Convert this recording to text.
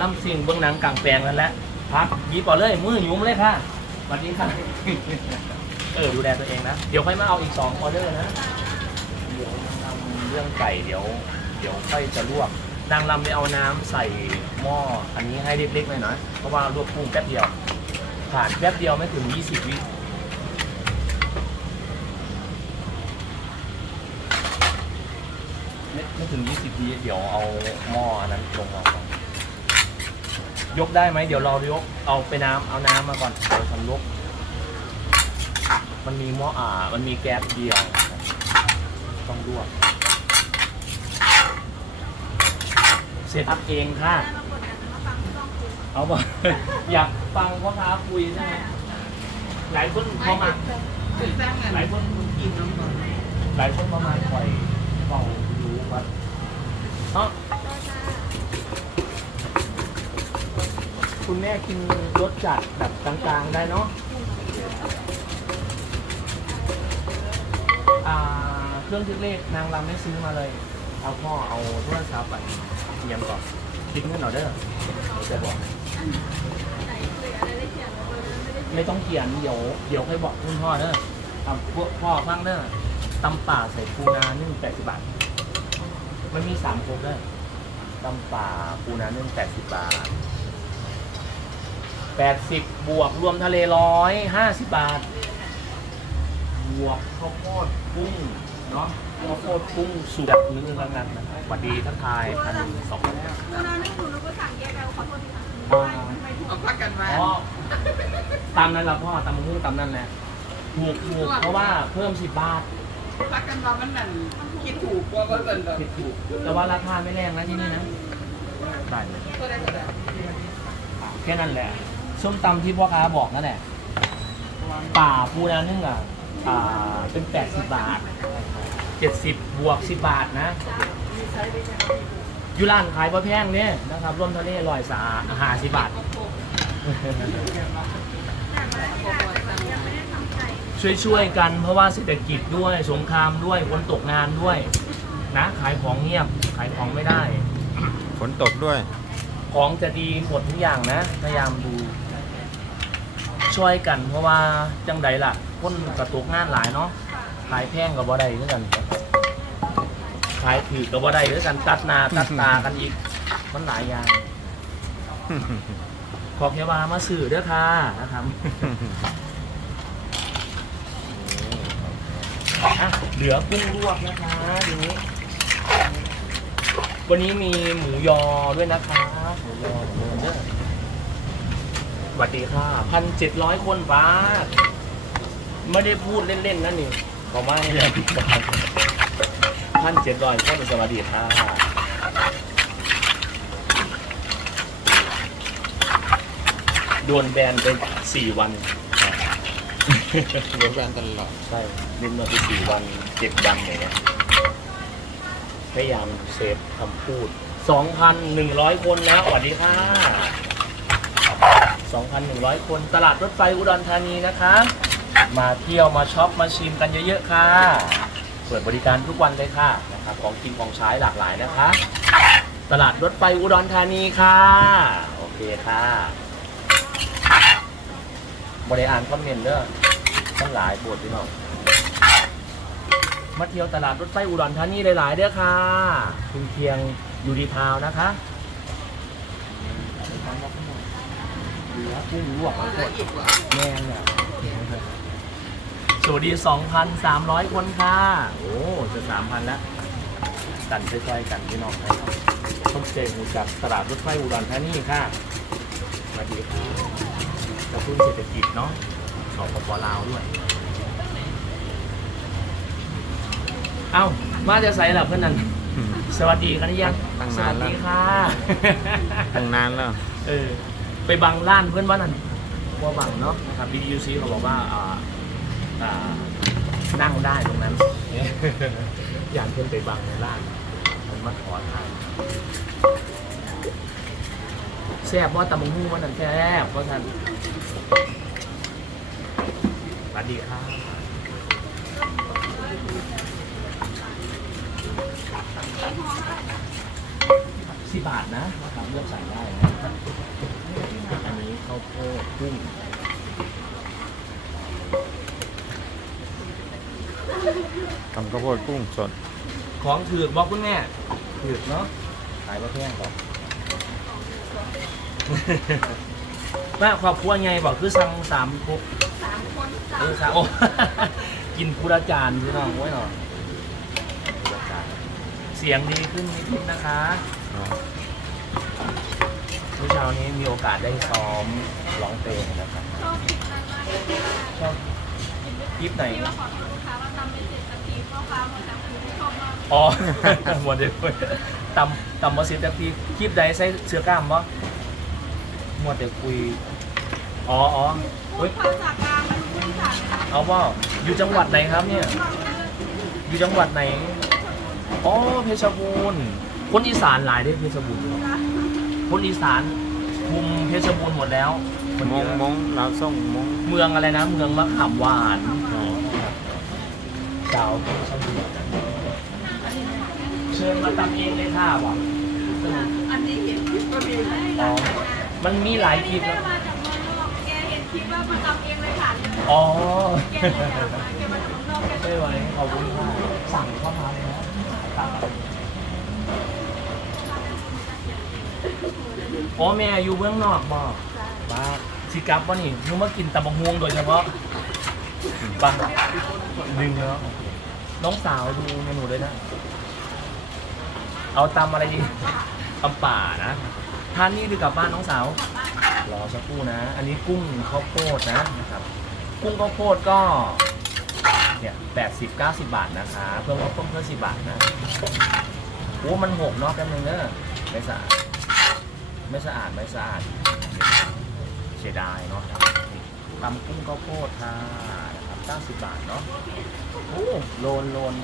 ลำซิงเบื้องหนังกลางแปลงนั่นแหละพักยิบเอเลยมือหยุ่มเลยค่ะสวัสดีค่ะเออดูแลตัวเองนะ เดี๋ยวค่อยมาเอาอีกสองออเดอร์นะเดี๋ยวทำเรื่องไก่เดี๋ยว เดี๋ยวค่อยจะลวกนางลำไปเอาน้ำใส่หม้ออันนี้ให้เล็กๆหน่อยนะเพราะว่าลวกกุ้งแป๊บเดียวผ่านแป๊บเดียวไม่ถึง 20 วิไม่ไม่ถึง 20วิเดี๋ยวเอาหม้ออันนั้นลงมาก่อน ยกได้ไหมเดี๋ยวเรายกเอาไปน้ำเอาน้ำมาก่อนเดี๋ยวฉันยกมันมีหม้ออ่า มันมีแก๊สเดียวต้องลวกเสร็จอัพเองค่ะ เอาบ่อยากฟังพ่อค้าคุยใช่ไหมหลายคนพอมา หลายคนกินน้ำก่อนหลายคนประมาณปล่อยเฝ้าดูว่าเอ้า คุณแม่กินรสจัดแบบกลางๆได้เนาะอ่าเครื่องคิดเลขนางรำไม่ซื้อมาเลย เอาพ่อเอาโทรศัพท์ไปเตรียมก่อนคิดเงินหน่อยเด้อจะบอก ไม่ต้องเขียนเดี๋ยวเดี๋ยวค่อยบอกคุณพ่อเด้อทำพวกพ่อฟังเด้อตำป่าใส่ปูนานึ่งแปดสิบบาท มันมีสามโคกเด้อตำป่าปูนานึ่งแปดสิบบาท แปดสิบบวกรวมทะเลร้อยห้าสิบบาท บวกข้าวโพดกุ้งเนาะข้าวโพดกุ้งสุกแบบนึงทั้งนั้นนะสวัสดีทักทายพันสองพันตอนนั้นหนูนึกว่าสั่งแยกแล้วขอโทษทีค่ะอ่าเอาพักกันมาอ๋อตามนั้นละพ่อตามมือตามนั้นแหละถูกถูกเพราะว่าเพิ่มสิบบาทพักกันมามันนั่นคิดถูกกว่าก็เป็นแบบผิดถูกแต่ว่าราคาไม่แรงนะที่นี่นะได้เลย ก็ได้ก็ได้ แค่นั้นแหละ ส้มตำที่พ่อค้าบอกนั่นแหละป่าปูนานึ่งอะอ่าเป็นแปดสิบบาทเจ็ดสิบบวกสิบบาทนะอยูร้านขายปลาแพงเนี่ยนะครับร่วมทะเลลอยสะอาดหาสิบบาท ช่วยๆกันเพราะว่าเศรษฐกิจด้วยสงครามด้วยคนตกงานด้วย นะ ขายของเงียบขายของไม่ได้ ฝนตกด้วย ของจะดีหมดทุกอย่างนะ พยายามดู ช่วยกันเพราะว่าจังใดล่ะคนกระตุกงานหลายเนาะขายแพงกับบ่ได้ด้วยกันขายถือกับบ่ได้ด้วยกันตัดหนาตัดตากันอีก มันหลายอย่างขอแค่ว่ามาสื่อเด้อค่ะนะครับอะเหลือกุ้งลวกนะคะทีนี้ วันนี้มีหมูยอด้วยนะคะหมูยอหมูเยอะ สวัสดีค่ะพันเจ็ดร้อยคนป้าไม่ได้พูดเล่นๆนะนี่ขอมาให้เลยพันเจ็ดร้อยคนสวัสดีค่ะโดนแบนไปสี่วันรถแวนตลอด ใช่เล่นมาไปสี่วันเจ็ดวันอย่างเงี้ยพยายามเซฟคำพูด 2,100 คนนะสวัสดีค่ะ 2,100 คน ตลาดรถไฟอุดรธานีนะคะ มาเที่ยวมาช็อปมาชิมกันเยอะๆค่ะ เปิดบริการทุกวันเลยค่ะนะครับของกินของใช้หลากหลายนะคะ ตลาดรถไฟอุดรธานีค่ะ โอเคค่ะบริอ่านคอมเมนต์เด้อทั้งหลายบทพี่น้องมาเที่ยวตลาดรถไฟอุดรธานีหลายๆเด้อค่ะคุณเคียงอยู่ดีทาวนะคะเหลือ กุ้งลวกเหลืออีกว่าแม่นเนี่ย สวัสดี 2,300 คนค่ะ โอ้จะ 3,000 แล้ว กันใกล้ๆกันพี่น้องให้ต้องเจงูจากตลาดรถไฟอุดรธานีค่ะสวัสดีค่ะกระตุ้นเศรษฐกิจเนาะสปปลาวด้วย เอ้า มาจะใส่หลับเพื่อนนั่น สวัสดีกันหรือยังตั้งสนาวันสแล้ว ดีค่ะ ตั้งนานแล้ว เออ ไปบังล้านเพื่อนว่านั่นว่าบังเนาะนะครับ BDUC เขาบอกว่าอ่าอ่านั่งได้ตรงนั้น อย่างเพื่อนไปบังล้านมันมาขอทานแซ่บว่าตะมงหูว่านั่นแซ่บว่าท่านสวัสดีครับสิบบาทนะนะครับเลือกใส่ได้นะ กุ้งทำข้าวโพดกุ้งสด ของถือกบอกคุณแม่ถือกเนาะขายว่าแพงก่อนแม่ครอบครัวไงบอกคือสั่งสามคุกสามคนสาเอมอสามโอ้ กินพุระจานพี่น้องไว้หน่อยพุระจานเสียงดีขึ้นนิดๆนะคะเนาะเมื่อเช้านี้มีโอกาสได้ซ้อมร้องเพลงนะครับชอบกินนั้นมากเลยชอบคลิปไหน ที่ว่าขอโทษลูกค้าว่าทำไม่เสร็จสักทีเพราะฟ้าหมดแล้วคือไม่ชอบมากอ๋อหมดเลยเว้ยตำตำมาสิแต่ทีคลิปใดใส่เสื้อกล้ามวะหมดแต่คุย อ๋ออ๋อพูเฮ้ดยภาษากลางมันพูดอีสานไม่ได้เอาว่าอยู่จังหวัดไหนครับเนี่ยอยู่จังหวัดไหน อ๋อ เพชรบูรณ์ คนอีสานหลายได้เพชรบูรณ์ คนอีสานคุมเพชรบูรณ์หมดแล้วคนมเยงอะมงเราส่งมงเมืองอะไรนะ เมืองมะขามหวานใช่สาวเพชรบูรณ์เชิญมาตำเองเลยค่ะบอกอันนี้เห็นคลิปก็มีอ๋อมันมีหลายคลิปไม่นะได้มาจากเมืองนอกแกเห็นคลิปว่ามาทำเองเลยค่ะอ๋อ แกเลยอยากมาแกมาจากเมืองนอกแก ไม่ไหวขอบคุณค่ะสั่งเข้ามาเลยนะสั่ง โอ้แม่อยู่เมืองนอกบอกบ้าสิกลับวะนี่มึงมากินตำบักฮวงโดยเฉพาะบ้าดึงแล้วน้องสาวดูเมนูด้วยนะ เอาตำอะไรดีตำป่านะทานนี่หรือกลับบ้านน้องสาว รอสักครู่นะ อันนี้กุ้งข้าวโพดนะนะครับ กุ้งข้าวโพดก็เนี่ยแปดสิบเก้าสิบบาทนะคะเพิ่มข้าวต้มเพิ่มสิบบาทนะโอ้มันหกเนาะแป๊บนึงเนอะไม่สะอาด ไม่สะอาดไม่สะอาดเสียดายเนาะตำกุ้งข้าวโพดค่ะนะครับเก้าสิบบาทเนาะโอ้โลนโลน